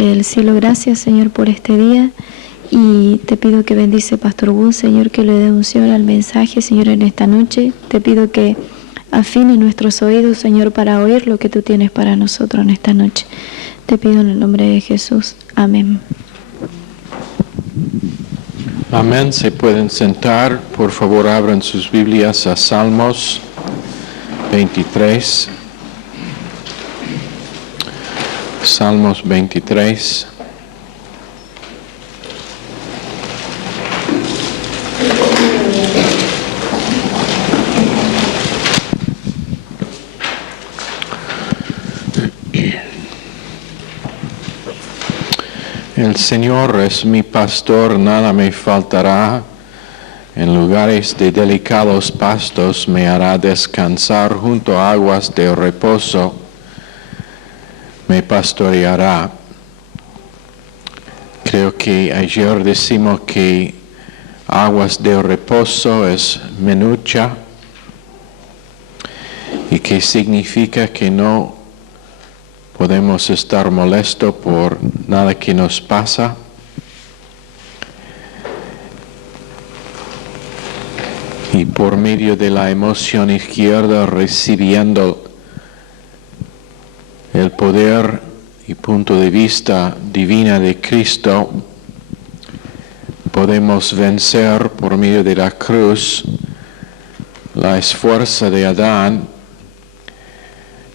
Padre del cielo, gracias, Señor, por este día. Y te pido que bendice Pastor Wood, Señor, que le dé unción al mensaje, Señor, en esta noche. Te pido que afine nuestros oídos, Señor, para oír lo que tú tienes para nosotros en esta noche. Te pido en el nombre de Jesús. Amén. Amén. Se pueden sentar. Por favor, abran sus Biblias a Salmos 23. Salmos 23. El Señor es mi pastor, nada me faltará. En lugares de delicados pastos me hará descansar, junto a aguas de reposo me pastoreará. Creo que ayer decimos que aguas de reposo es menucha, y que significa que no podemos estar molestos por nada que nos pasa. Y por medio de la emoción izquierda, recibiendo el poder y punto de vista divina de Cristo, podemos vencer por medio de la cruz la esfuerzo de Adán,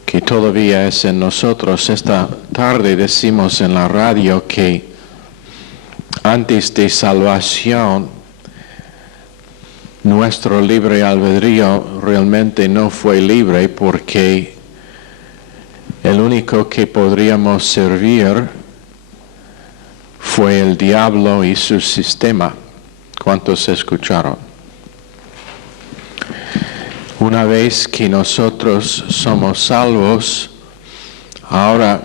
que todavía es en nosotros. Esta tarde decimos en la radio que antes de salvación, nuestro libre albedrío realmente no fue libre, porque el único que podríamos servir fue el diablo y su sistema. ¿Cuántos escucharon? Una vez que nosotros somos salvos, ahora,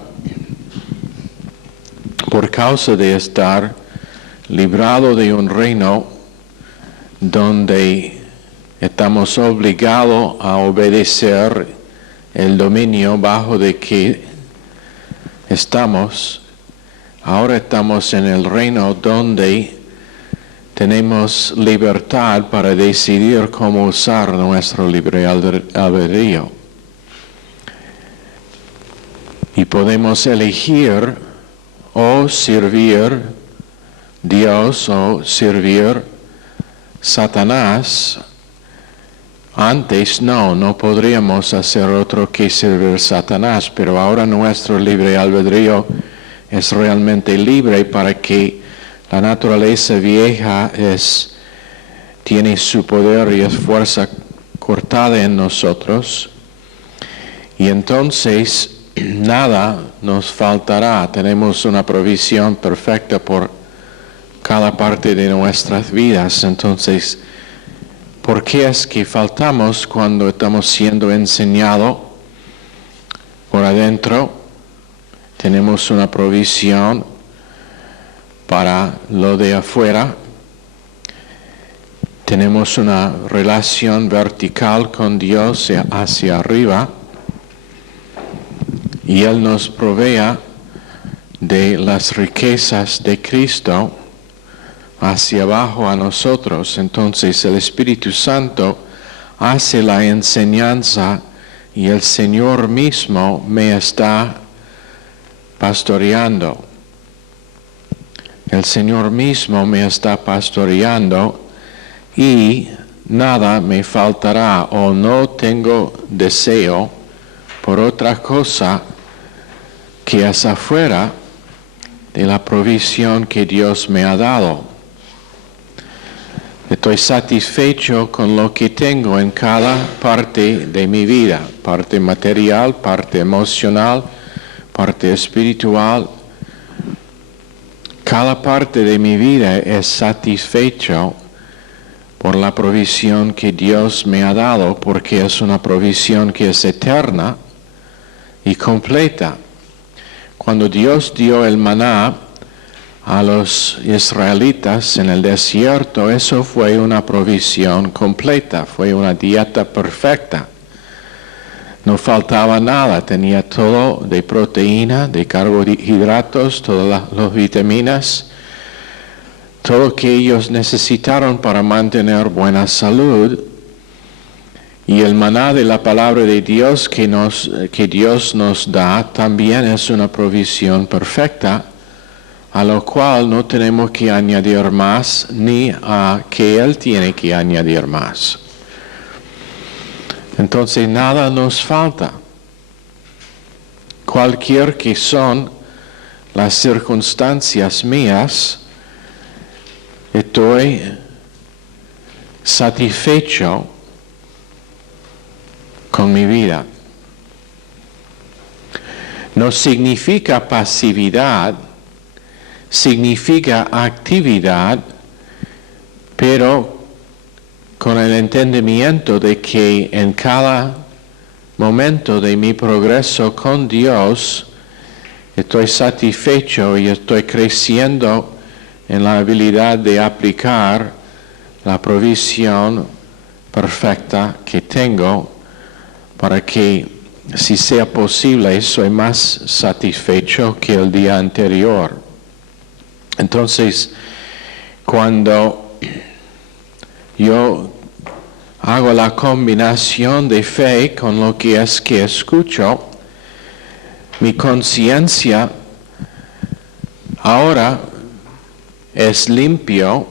por causa de estar librado de un reino donde estamos obligados a obedecer el dominio bajo de que estamos, ahora estamos en el reino donde tenemos libertad para decidir cómo usar nuestro libre albedrío. Y podemos elegir o servir Dios o servir Satanás. Antes no podríamos hacer otro que servir Satanás, pero ahora nuestro libre albedrío es realmente libre, para que la naturaleza vieja tiene su poder y es fuerza cortada en nosotros, y entonces nada nos faltará. Tenemos una provisión perfecta por cada parte de nuestras vidas. Entonces, ¿por qué es que faltamos cuando estamos siendo enseñados por adentro? Tenemos una provisión para lo de afuera. Tenemos una relación vertical con Dios hacia arriba, y Él nos provee de las riquezas de Cristo hacia abajo a nosotros. Entonces el Espíritu Santo hace la enseñanza, y el Señor mismo me está pastoreando. El Señor mismo me está pastoreando, y nada me faltará, o no tengo deseo por otra cosa que es afuera de la provisión que Dios me ha dado. Estoy satisfecho con lo que tengo en cada parte de mi vida, parte material, parte emocional, parte espiritual. Cada parte de mi vida es satisfecho por la provisión que Dios me ha dado, porque es una provisión que es eterna y completa. Cuando Dios dio el maná a los israelitas en el desierto, eso fue una provisión completa, fue una dieta perfecta. No faltaba nada, tenía todo de proteína, de carbohidratos, todas las vitaminas, todo lo que ellos necesitaron para mantener buena salud. Y el maná de la palabra de Dios que Dios nos da también es una provisión perfecta, a lo cual no tenemos que añadir más ni a que Él tiene que añadir más. Entonces nada nos falta. Cualquier que son las circunstancias mías, estoy satisfecho con mi vida. No significa pasividad, significa actividad, pero con el entendimiento de que en cada momento de mi progreso con Dios estoy satisfecho y estoy creciendo en la habilidad de aplicar la provisión perfecta que tengo para que, si sea posible, soy más satisfecho que el día anterior. Entonces, cuando yo hago la combinación de fe con lo que es que escucho, mi conciencia ahora es limpio,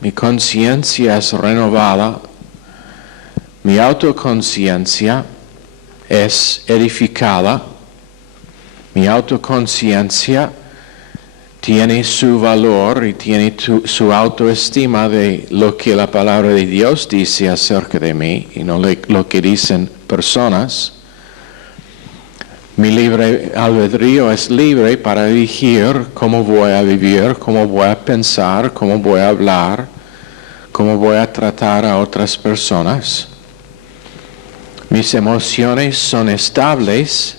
mi conciencia es renovada, mi autoconciencia es edificada, mi autoconciencia tiene su valor y tiene su autoestima de lo que la palabra de Dios dice acerca de mí y no lo que dicen personas. Mi libre albedrío es libre para elegir cómo voy a vivir, cómo voy a pensar, cómo voy a hablar, cómo voy a tratar a otras personas. Mis emociones son estables.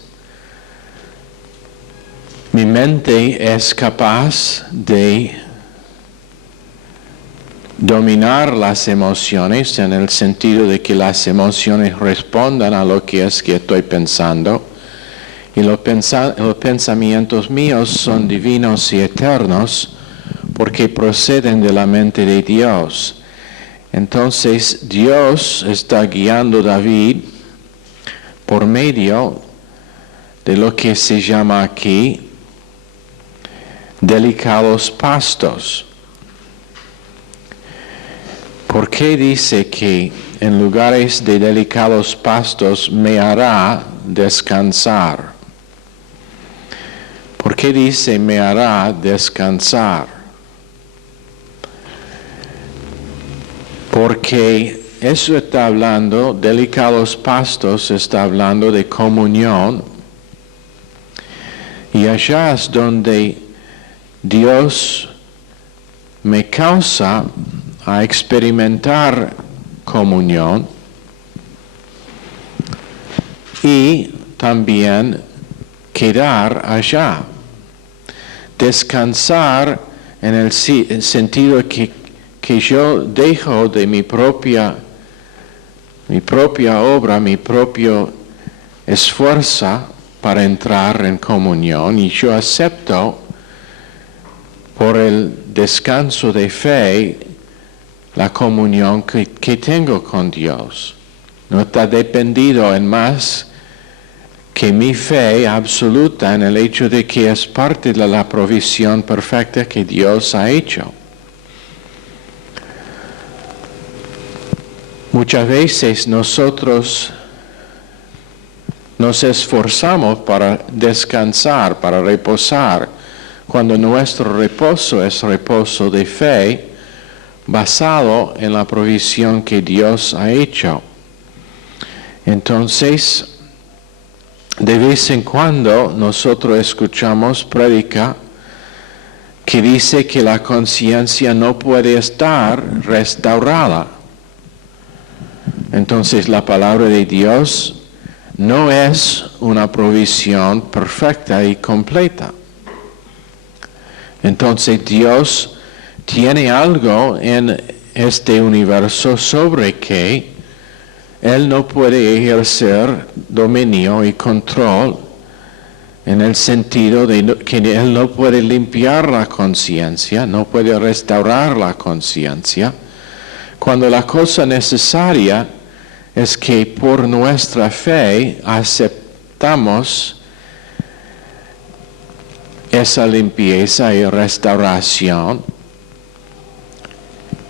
Mi mente es capaz de dominar las emociones en el sentido de que las emociones respondan a lo que es que estoy pensando. Y los pensamientos míos son divinos y eternos porque proceden de la mente de Dios. Entonces Dios está guiando a David por medio de lo que se llama aquí delicados pastos. ¿Por qué dice que en lugares de delicados pastos me hará descansar? ¿Por qué dice me hará descansar? Porque eso está hablando, delicados pastos está hablando de comunión. Y allá es donde Dios me causa a experimentar comunión y también quedar allá. Descansar en el sentido que yo dejo de mi propia obra, mi propio esfuerzo para entrar en comunión y yo acepto por el descanso de fe la comunión que tengo con Dios. No está dependido en más que mi fe absoluta en el hecho de que es parte de la provisión perfecta que Dios ha hecho. Muchas veces nosotros nos esforzamos para descansar, para reposar, cuando nuestro reposo es reposo de fe basado en la provisión que Dios ha hecho. Entonces, de vez en cuando nosotros escuchamos prédica que dice que la conciencia no puede estar restaurada. Entonces la palabra de Dios no es una provisión perfecta y completa. Entonces Dios tiene algo en este universo sobre que Él no puede ejercer dominio y control en el sentido de que Él no puede limpiar la conciencia, no puede restaurar la conciencia, cuando la cosa necesaria es que por nuestra fe aceptamos esa limpieza y restauración,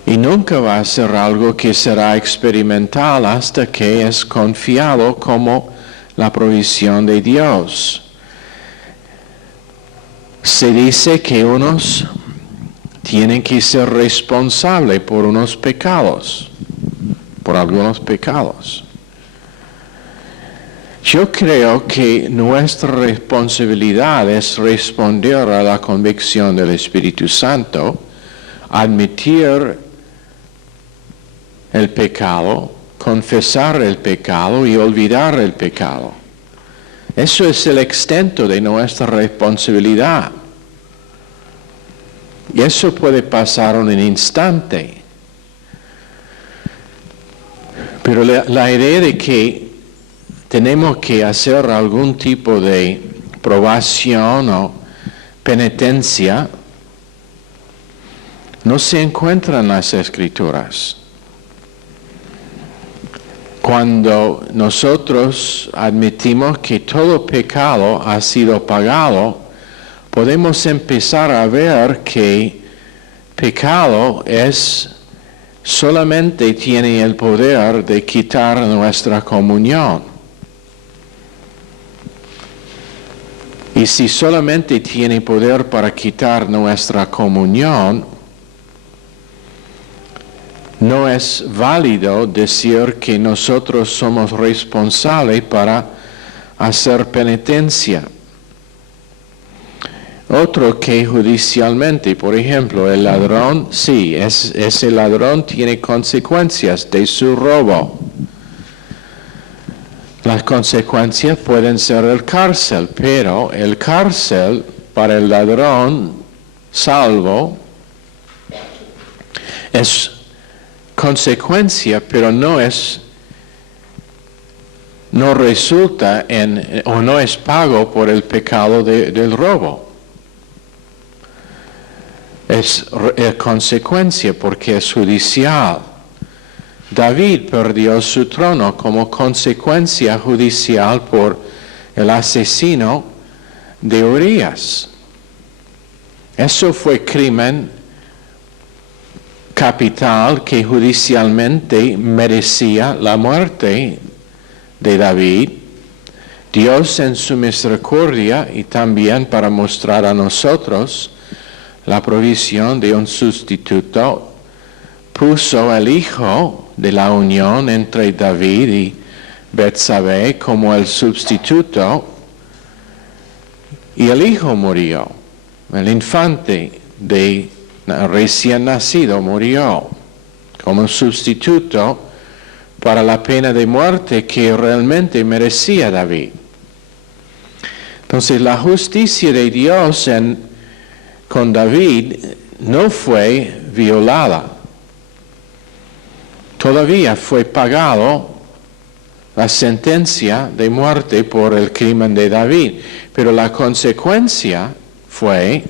y nunca va a ser algo que será experimental hasta que es confiado como la provisión de Dios. Se dice que unos tienen que ser responsables por unos pecados, por algunos pecados. Yo creo que nuestra responsabilidad es responder a la convicción del Espíritu Santo, admitir el pecado, confesar el pecado y olvidar el pecado. Eso es el extent de nuestra responsabilidad. Y eso puede pasar en un instante. Pero la idea de que tenemos que hacer algún tipo de probación o penitencia no se encuentra en las Escrituras. Cuando nosotros admitimos que todo pecado ha sido pagado, podemos empezar a ver que pecado solamente tiene el poder de quitar nuestra comunión. Y si solamente tiene poder para quitar nuestra comunión, no es válido decir que nosotros somos responsables para hacer penitencia. Otro que judicialmente, por ejemplo, el ladrón, sí, ese ladrón tiene consecuencias de su robo. Las consecuencias pueden ser el cárcel, pero el cárcel para el ladrón salvo es consecuencia, pero no resulta o no es pago por el pecado del robo. Es consecuencia porque es judicial. David perdió su trono como consecuencia judicial por el asesino de Urías. Eso fue crimen capital que judicialmente merecía la muerte de David. Dios en su misericordia y también para mostrar a nosotros la provisión de un sustituto, puso al hijo de la unión entre David y Betsabé como el sustituto, y el hijo murió. El infante recién nacido murió como sustituto para la pena de muerte que realmente merecía David. Entonces la justicia de Dios con David no fue violada. Todavía fue pagado la sentencia de muerte por el crimen de David, pero la consecuencia fue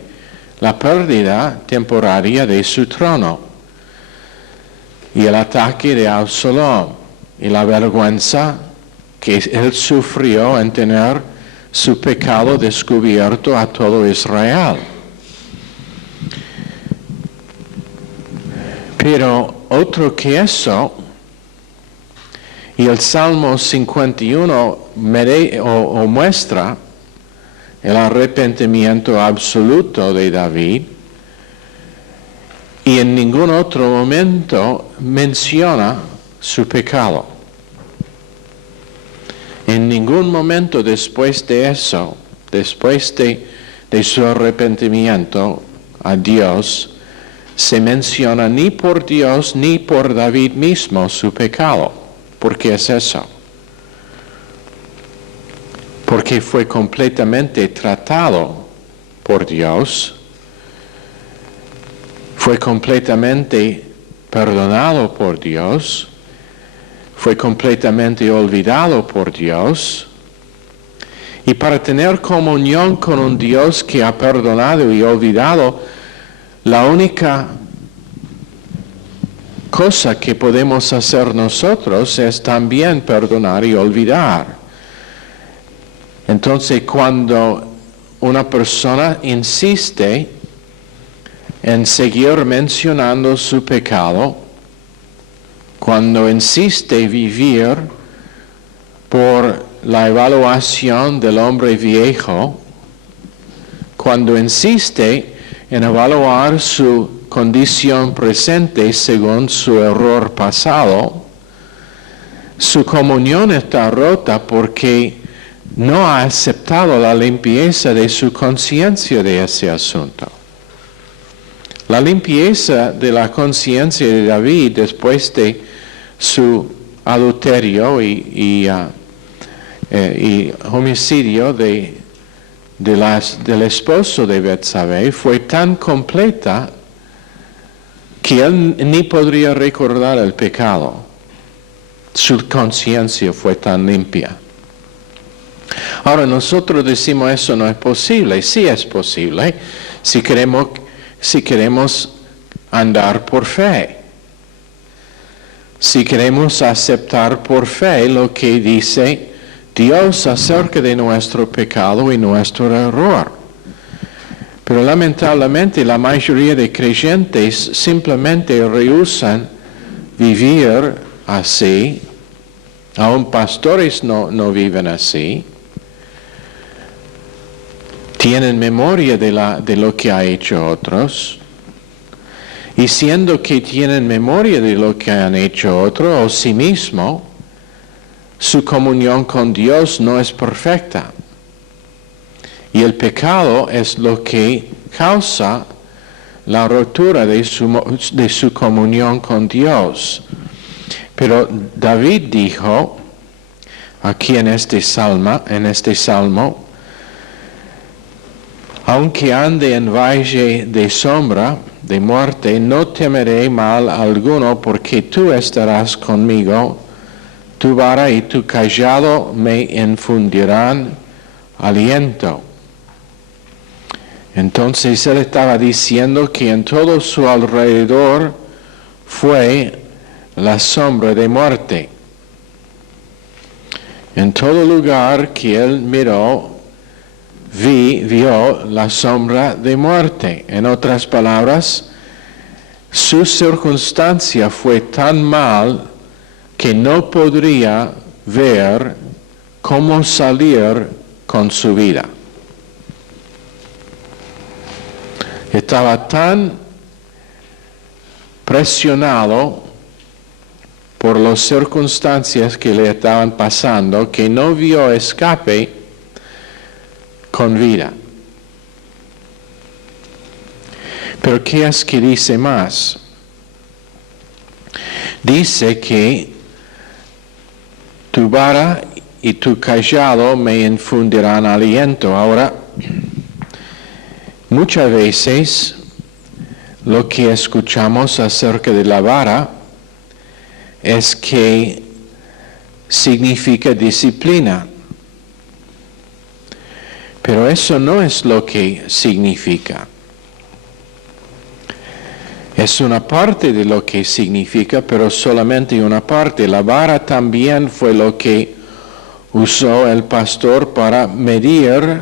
la pérdida temporaria de su trono y el ataque de Absalón y la vergüenza que él sufrió en tener su pecado descubierto a todo Israel. Pero otro que eso, y el Salmo 51 muestra el arrepentimiento absoluto de David, y en ningún otro momento menciona su pecado. En ningún momento después de eso, después de su arrepentimiento a Dios, se menciona ni por Dios ni por David mismo su pecado. ¿Por qué es eso? Porque fue completamente tratado por Dios, fue completamente perdonado por Dios, fue completamente olvidado por Dios. Y para tener comunión con un Dios que ha perdonado y olvidado, la única cosa que podemos hacer nosotros es también perdonar y olvidar. Entonces, cuando una persona insiste en seguir mencionando su pecado, cuando insiste en vivir por la evaluación del hombre viejo, cuando insiste en evaluar su condición presente según su error pasado, su comunión está rota porque no ha aceptado la limpieza de su conciencia de ese asunto. La limpieza de la conciencia de David después de su adulterio y homicidio del esposo de Betsabé fue tan completa que él ni podría recordar el pecado. Su conciencia fue tan limpia. Ahora nosotros decimos eso no es posible. Sí es posible si queremos andar por fe. Si queremos aceptar por fe lo que dice Dios acerca de nuestro pecado y nuestro error. Pero lamentablemente la mayoría de creyentes simplemente rehúsan vivir así. Aún pastores no viven así. Tienen memoria de lo que ha hecho otros. Y siendo que tienen memoria de lo que han hecho otros o sí mismo, su comunión con Dios no es perfecta. Y el pecado es lo que causa la rotura de su comunión con Dios. Pero David dijo, aquí en este salmo, aunque ande en valle de sombra, de muerte, no temeré mal alguno, porque tú estarás conmigo, tu vara y tu cayado me infundirán aliento. Entonces él estaba diciendo que en todo su alrededor fue la sombra de muerte. En todo lugar que él miró, vio la sombra de muerte. En otras palabras, su circunstancia fue tan mal que no podría ver cómo salir con su vida. Estaba tan presionado por las circunstancias que le estaban pasando que no vio escape con vida. Pero ¿qué es que dice más? Dice que tu vara y tu cayado me infundirán aliento. Ahora, muchas veces lo que escuchamos acerca de la vara es que significa disciplina. Pero eso no es lo que significa. Es una parte de lo que significa, pero solamente una parte. La vara también fue lo que usó el pastor para medir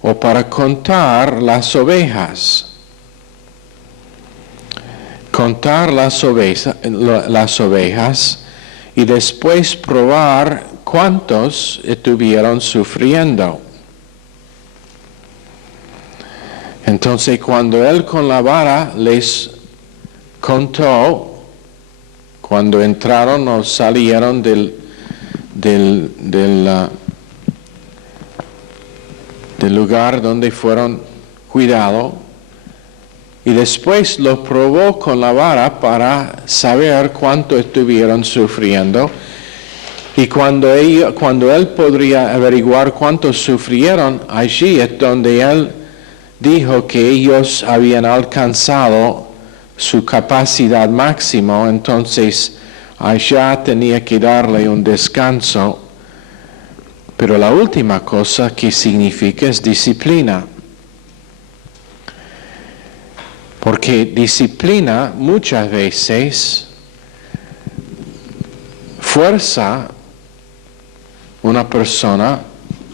o para contar las ovejas. Contar las ovejas y después probar cuántos estuvieron sufriendo. Entonces, cuando él con la vara les contó, cuando entraron o salieron del lugar donde fueron cuidados, y después lo probó con la vara para saber cuánto estuvieron sufriendo, y cuando él podría averiguar cuántos sufrieron, allí es donde él dijo que ellos habían alcanzado su capacidad máxima. Entonces allá tenía que darle un descanso, pero la última cosa que significa es disciplina. Porque disciplina muchas veces fuerza una persona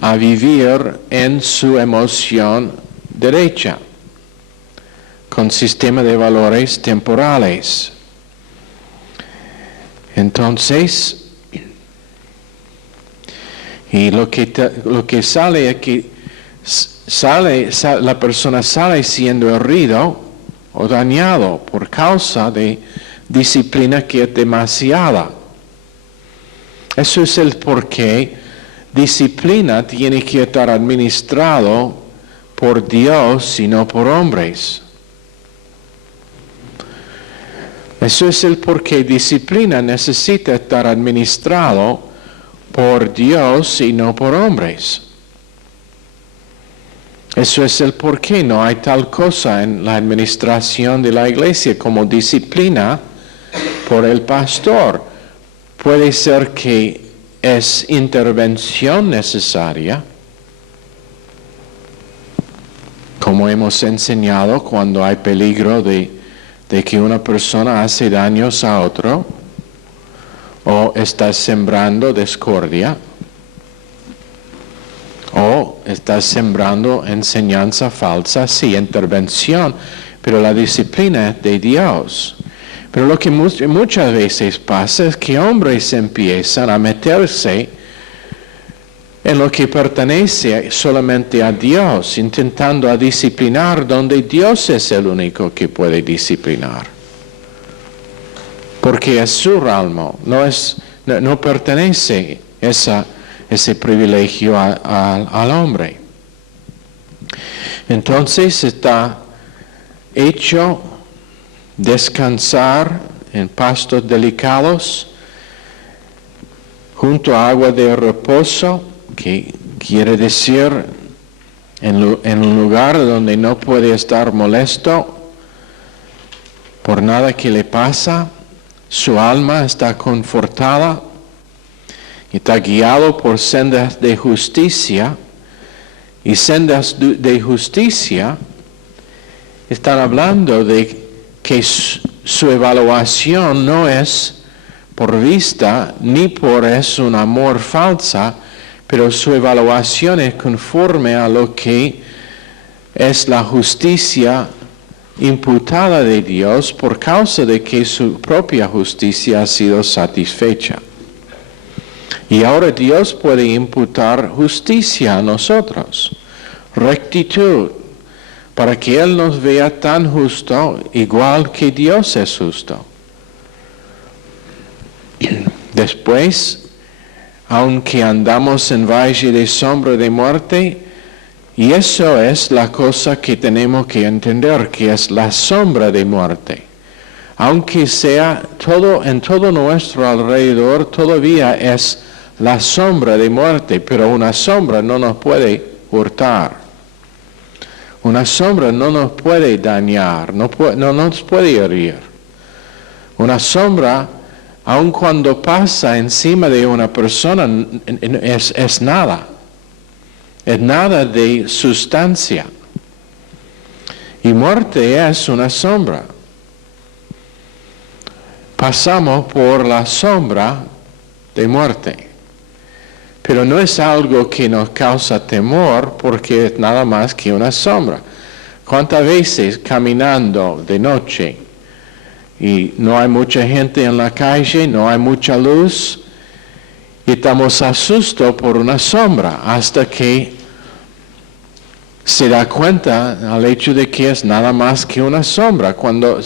a vivir en su emoción derecha, con sistema de valores temporales. Entonces, y lo que sale es que la persona sale siendo herido o dañado por causa de disciplina que es demasiada. Eso es el porqué disciplina tiene que estar administrado por Dios y no por hombres. Eso es el porqué disciplina necesita estar administrado por Dios y no por hombres. Eso es el porqué no hay tal cosa en la administración de la iglesia como disciplina por el pastor. Puede ser que es intervención necesaria, como hemos enseñado cuando hay peligro de que una persona hace daños a otro o está sembrando discordia o está sembrando enseñanza falsa, sí, intervención, pero la disciplina es de Dios. Pero lo que muchas veces pasa es que hombres empiezan a meterse en lo que pertenece solamente a Dios, intentando a disciplinar donde Dios es el único que puede disciplinar. Porque es su ramo, no pertenece ese privilegio al hombre. Entonces está hecho descansar en pastos delicados, junto a agua de reposo, que quiere decir en un lugar donde no puede estar molesto por nada que le pasa, su alma está confortada y está guiado por sendas de justicia, y sendas de justicia están hablando de que su evaluación no es por vista ni por es un amor falsa, pero su evaluación es conforme a lo que es la justicia imputada de Dios por causa de que su propia justicia ha sido satisfecha. Y ahora Dios puede imputar justicia a nosotros, rectitud, para que Él nos vea tan justo, igual que Dios es justo. Después, aunque andamos en valle de sombra de muerte, y eso es la cosa que tenemos que entender, que es la sombra de muerte. Aunque sea en todo nuestro alrededor, todavía es la sombra de muerte, pero una sombra no nos puede hurtar. Una sombra no nos puede dañar, no nos puede herir. Una sombra, aun cuando pasa encima de una persona, es nada. Es nada de sustancia. Y muerte es una sombra. Pasamos por la sombra de muerte. Pero no es algo que nos causa temor porque es nada más que una sombra. ¿Cuántas veces caminando de noche y no hay mucha gente en la calle, no hay mucha luz, y estamos asustados por una sombra hasta que se da cuenta al hecho de que es nada más que una sombra? Cuando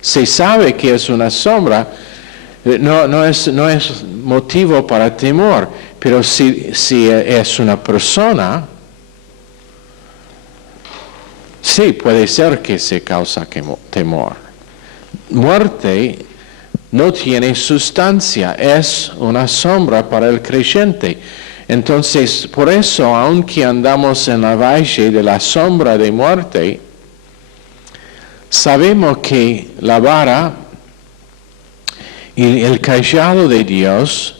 se sabe que es una sombra, no es motivo para temor, pero si es una persona, sí puede ser que se causa temor. Muerte no tiene sustancia, es una sombra para el creyente. Entonces, por eso, aunque andamos en la valle de la sombra de muerte, sabemos que la vara y el cayado de Dios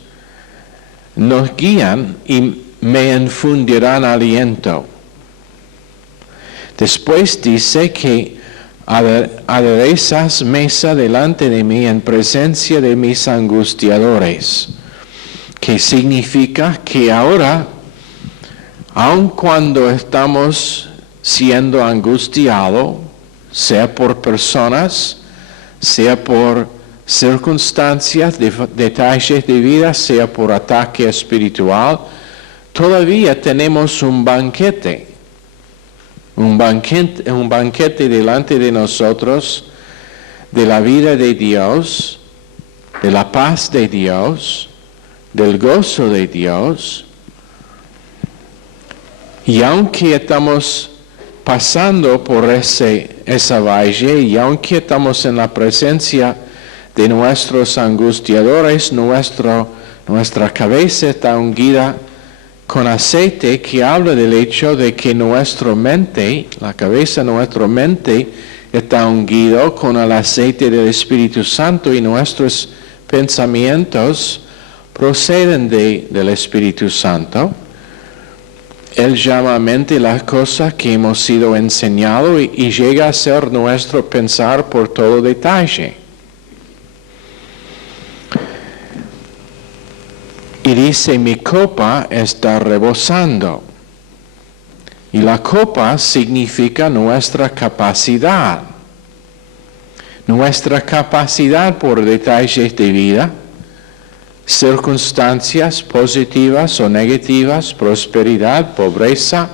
nos guían y me infundirán aliento. Después dice que aderezas mesa delante de mí en presencia de mis angustiadores, que significa que ahora, aun cuando estamos siendo angustiados, sea por personas, sea por circunstancias, detalles de vida, sea por ataque espiritual, todavía tenemos un banquete delante de nosotros de la vida de Dios, de la paz de Dios, del gozo de Dios. Y aunque estamos pasando por esa valle, y aunque estamos en la presencia de nuestros angustiadores, nuestra cabeza está ungida con aceite, que habla del hecho de que nuestra mente, la cabeza de nuestra mente, está ungido con el aceite del Espíritu Santo, y nuestros pensamientos proceden del Espíritu Santo. Él llama a mente las cosas que hemos sido enseñados y llega a ser nuestro pensar por todo detalle. Y dice, mi copa está rebosando. Y la copa significa nuestra capacidad. Nuestra capacidad por detalles de vida, circunstancias positivas o negativas, prosperidad, pobreza,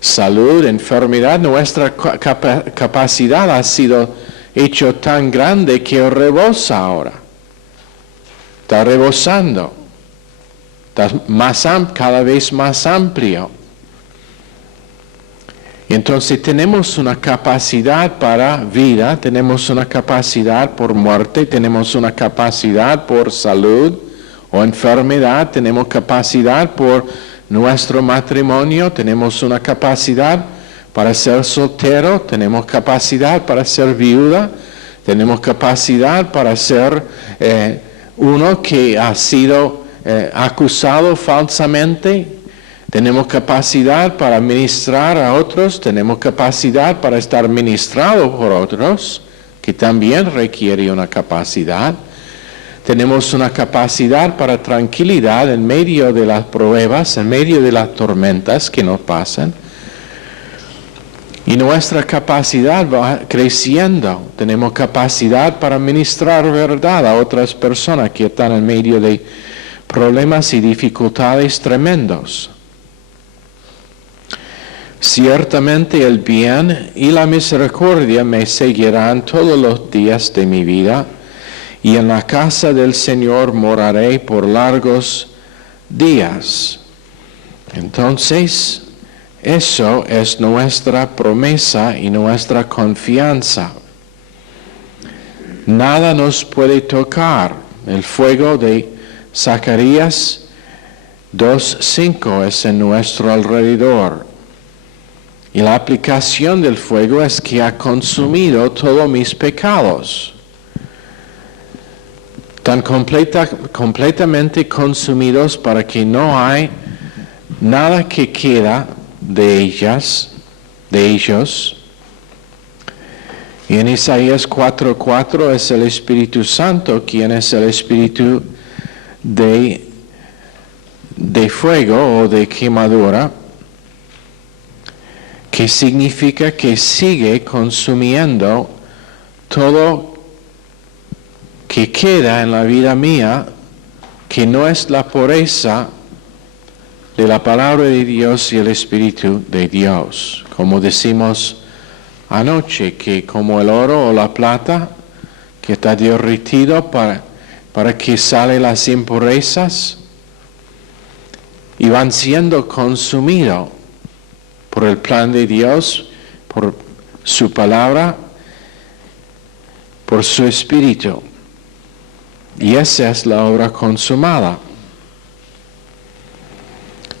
salud, enfermedad. Nuestra capacidad ha sido hecho tan grande que rebosa ahora. Está rebosando. Está cada vez más amplio. Y entonces tenemos una capacidad para vida, tenemos una capacidad por muerte, tenemos una capacidad por salud o enfermedad, tenemos capacidad por nuestro matrimonio, tenemos una capacidad para ser soltero, tenemos capacidad para ser viuda, tenemos capacidad para ser uno que ha sido acusado falsamente, tenemos capacidad para ministrar a otros, tenemos capacidad para estar ministrado por otros, que también requiere una capacidad. Tenemos una capacidad para tranquilidad en medio de las pruebas, en medio de las tormentas que nos pasan. Y nuestra capacidad va creciendo. Tenemos capacidad para ministrar verdad a otras personas que están en medio de problemas y dificultades tremendos. Ciertamente el bien y la misericordia me seguirán todos los días de mi vida, y en la casa del Señor moraré por largos días. Entonces, eso es nuestra promesa y nuestra confianza. Nada nos puede tocar. El fuego de Zacarías 2:5 es en nuestro alrededor. Y la aplicación del fuego es que ha consumido todos mis pecados. Tan completamente consumidos para que no hay nada que queda de ellos. Y en Isaías 4:4 es el Espíritu Santo quien es el Espíritu de fuego o de quemadura, que significa que sigue consumiendo todo que queda en la vida mía, que no es la pureza de la palabra de Dios y el Espíritu de Dios. Como decimos anoche, que como el oro o la plata, que está derretido para que salen las impurezas, y van siendo consumidos por el plan de Dios, por su palabra, por su Espíritu. Y esa es la obra consumada.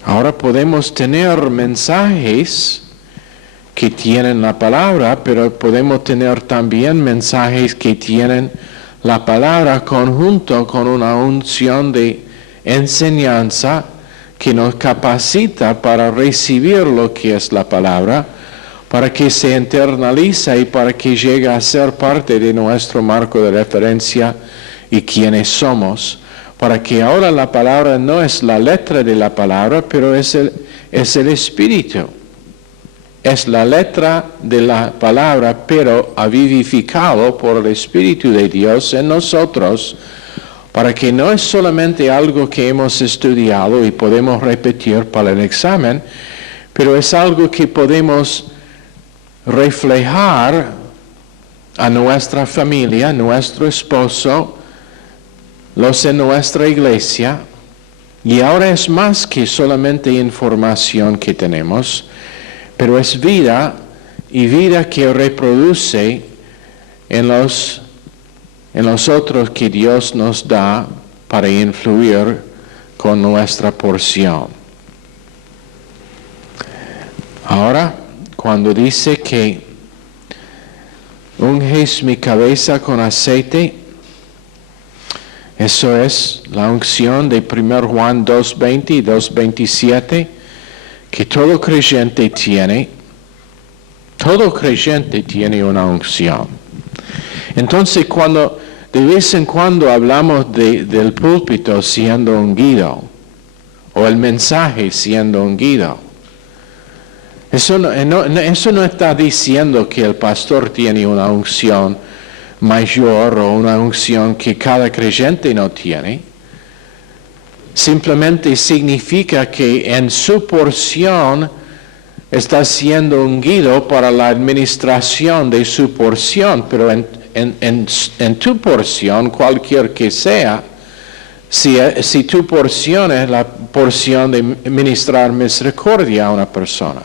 Ahora podemos tener mensajes que tienen la palabra, pero podemos tener también mensajes que tienen la palabra conjunto con una unción de enseñanza que nos capacita para recibir lo que es la palabra, para que se internalice y para que llegue a ser parte de nuestro marco de referencia y quienes somos, para que ahora la palabra no es la letra de la palabra, pero es el espíritu. Es la letra de la palabra, pero vivificado por el Espíritu de Dios en nosotros, para que no es solamente algo que hemos estudiado y podemos repetir para el examen, pero es algo que podemos reflejar a nuestra familia, nuestro esposo, los en nuestra iglesia, y ahora es más que solamente información que tenemos, pero es vida, y vida que reproduce en los otros que Dios nos da para influir con nuestra porción. Ahora, cuando dice que unges mi cabeza con aceite, eso es la unción de 1 Juan 2:20 y 2:27, que todo creyente tiene una unción. Entonces, cuando de vez en cuando hablamos del púlpito siendo ungido, o el mensaje siendo ungido, eso no está diciendo que el pastor tiene una unción mayor o una unción que cada creyente no tiene. Simplemente significa que en su porción está siendo ungido para la administración de su porción, pero en tu porción, cualquier que sea, si tu porción es la porción de ministrar misericordia a una persona,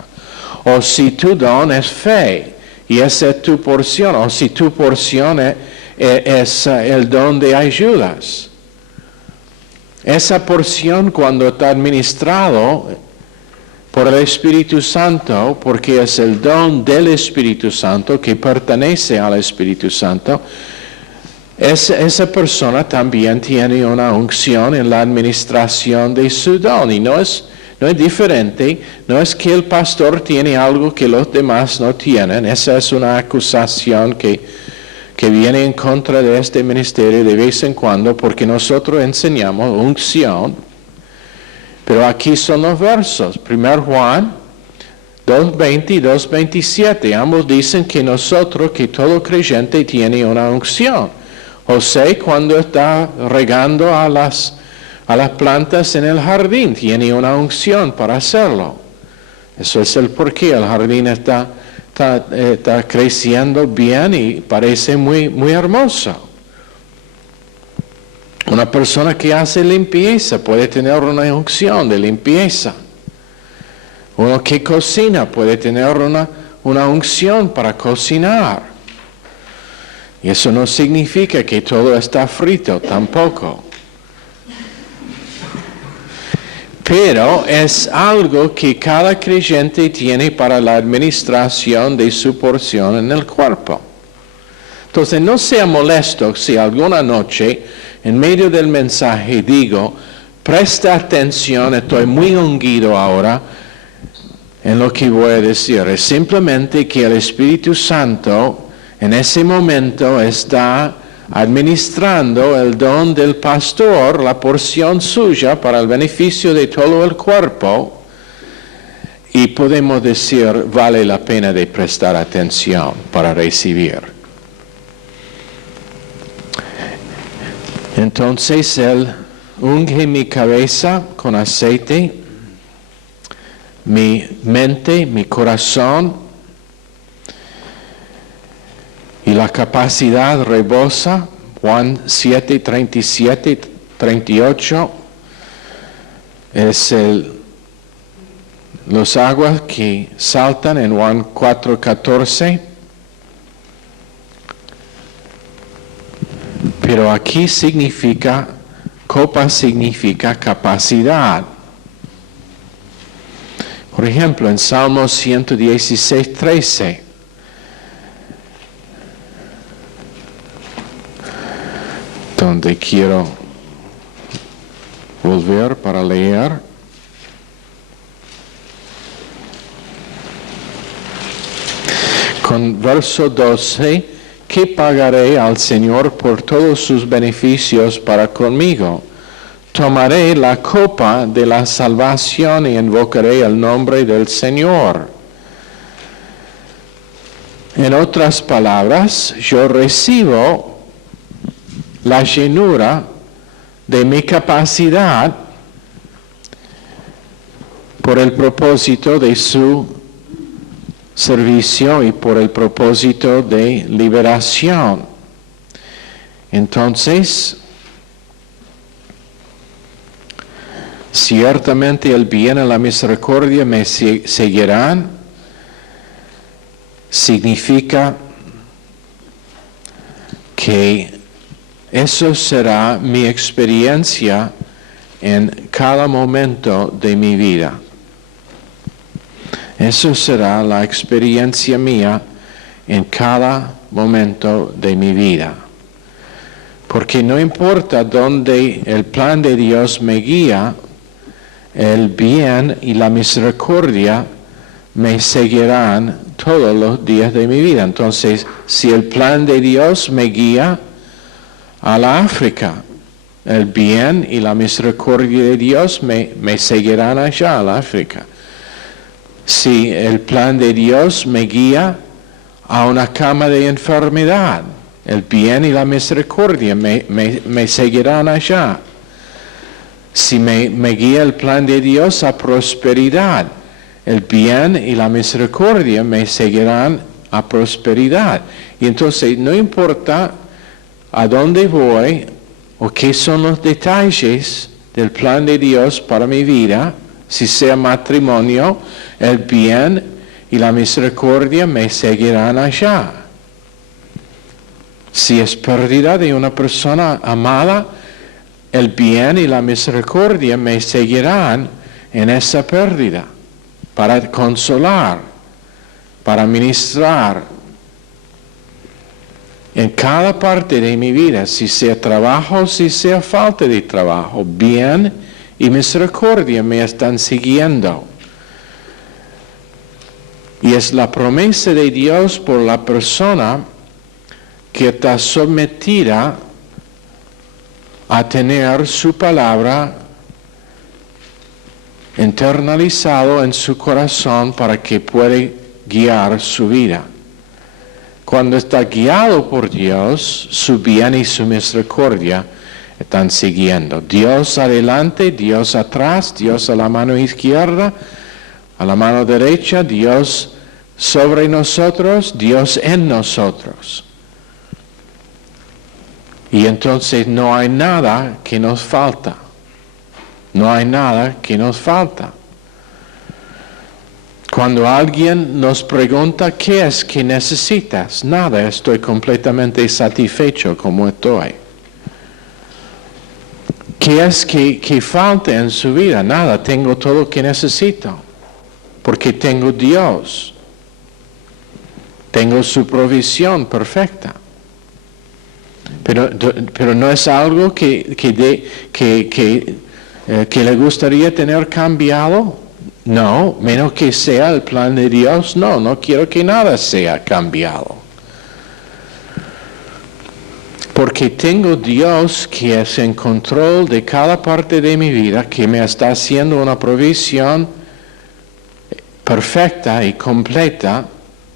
o si tu don es fe, y esa es tu porción, o si tu porción es el don de ayudas. Esa porción, cuando está administrado por el Espíritu Santo, porque es el don del Espíritu Santo que pertenece al Espíritu Santo, esa persona también tiene una unción en la administración de su don, y no es diferente, no es que el pastor tiene algo que los demás no tienen. Esa es una acusación que viene en contra de este ministerio de vez en cuando, porque nosotros enseñamos unción, pero aquí son los versos, 1 Juan 2:20 y 2:27, ambos dicen que todo creyente tiene una unción. José, cuando está regando a las plantas en el jardín, tiene una unción para hacerlo. Eso es el porqué. El jardín está creciendo bien y parece muy, muy hermoso. Una persona que hace limpieza puede tener una unción de limpieza. Uno que cocina puede tener una unción para cocinar. Y eso no significa que todo está frito, tampoco. Pero es algo que cada creyente tiene para la administración de su porción en el cuerpo. Entonces, no sea molesto si alguna noche, en medio del mensaje, digo, presta atención, estoy muy ungido ahora en lo que voy a decir. Es simplemente que el Espíritu Santo en ese momento está administrando el don del pastor, la porción suya para el beneficio de todo el cuerpo, y podemos decir, vale la pena de prestar atención para recibir. Entonces Él unge mi cabeza con aceite, mi mente, mi corazón, y la capacidad rebosa. Juan 7:37, 38, es los aguas que saltan en Juan 4:14. Pero aquí copa significa capacidad. Por ejemplo, en Salmos 116:13. donde quiero volver para leer. Con verso 12, ¿qué pagaré al Señor por todos sus beneficios para conmigo? Tomaré la copa de la salvación y invocaré el nombre del Señor. En otras palabras, yo recibo la llenura de mi capacidad por el propósito de su servicio y por el propósito de liberación. Entonces, ciertamente el bien y la misericordia me seguirán. Significa que eso será mi experiencia en cada momento de mi vida. Eso será la experiencia mía en cada momento de mi vida. Porque no importa dónde el plan de Dios me guía, el bien y la misericordia me seguirán todos los días de mi vida. Entonces, si el plan de Dios me guía a la África, el bien y la misericordia de Dios me seguirán allá a la África. Si el plan de Dios me guía a una cama de enfermedad, el bien y la misericordia me seguirán allá. Si me guía el plan de Dios a prosperidad, el bien y la misericordia me seguirán a prosperidad. Y entonces no importa a dónde voy o qué son los detalles del plan de Dios para mi vida, si sea matrimonio, el bien y la misericordia me seguirán allá. Si es pérdida de una persona amada, el bien y la misericordia me seguirán en esa pérdida, para consolar, para ministrar. En cada parte de mi vida, si sea trabajo, si sea falta de trabajo, bien y misericordia me están siguiendo. Y es la promesa de Dios por la persona que está sometida a tener su palabra internalizado en su corazón para que pueda guiar su vida. Cuando está guiado por Dios, su bien y su misericordia están siguiendo. Dios adelante, Dios atrás, Dios a la mano izquierda, a la mano derecha, Dios sobre nosotros, Dios en nosotros. Y entonces no hay nada que nos falta. No hay nada que nos falta. Cuando alguien nos pregunta qué es que necesitas, nada, estoy completamente satisfecho como estoy. ¿Qué es que falta en su vida? Nada, tengo todo lo que necesito, porque tengo Dios. Tengo su provisión perfecta. Pero no es algo que le gustaría tener cambiado. No, menos que sea el plan de Dios, no quiero que nada sea cambiado. Porque tengo Dios que es en control de cada parte de mi vida, que me está haciendo una provisión perfecta y completa,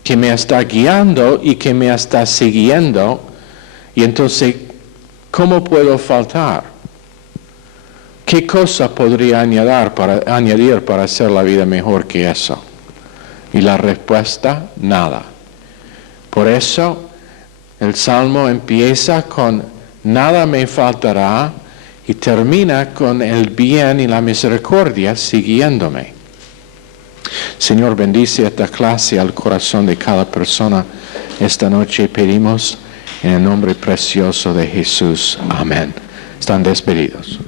que me está guiando y que me está siguiendo. Y entonces, ¿cómo puedo faltar? ¿Qué cosa podría añadir para hacer la vida mejor que eso? Y la respuesta, nada. Por eso, el Salmo empieza con nada me faltará y termina con el bien y la misericordia siguiéndome. Señor, bendice esta clase al corazón de cada persona. Esta noche pedimos en el nombre precioso de Jesús. Amén. Están despedidos.